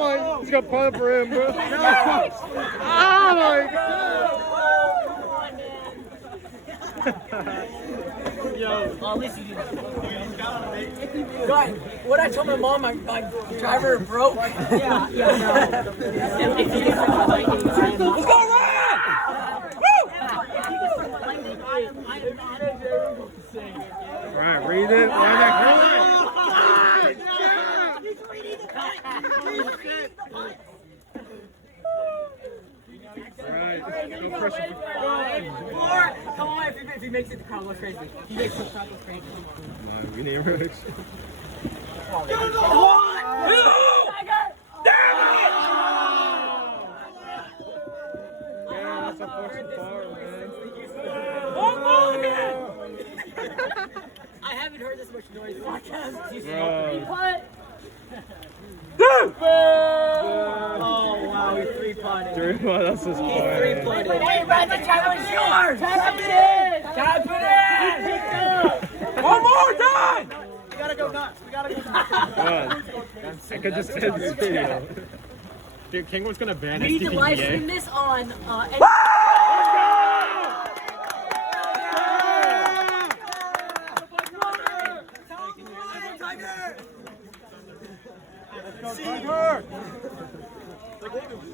my! He's got punt for him, bro. Oh my god! Yo, at least you did. God, what I told my mom, my driver broke. Yeah, no. Let's go, Ryan! Woo! All right, read it. Run that Alright, no pressure. Come on, if he makes it, the crowd goes crazy. He makes the crowd go crazy. Come on, we need reaction. One, two, Yeah, that's a forced bar, man. I haven't heard this much noise in podcast. Bro. Oh wow, he's three-putted. Well, that's just He's fire. three-putted. Hey, Brandon, tap it yours! Tap it in! Tap it in! One more time! We gotta go nuts. We gotta go nuts. I could just end this video. Dude, Kingwood's gonna ban We need to live stream this on. Tiger!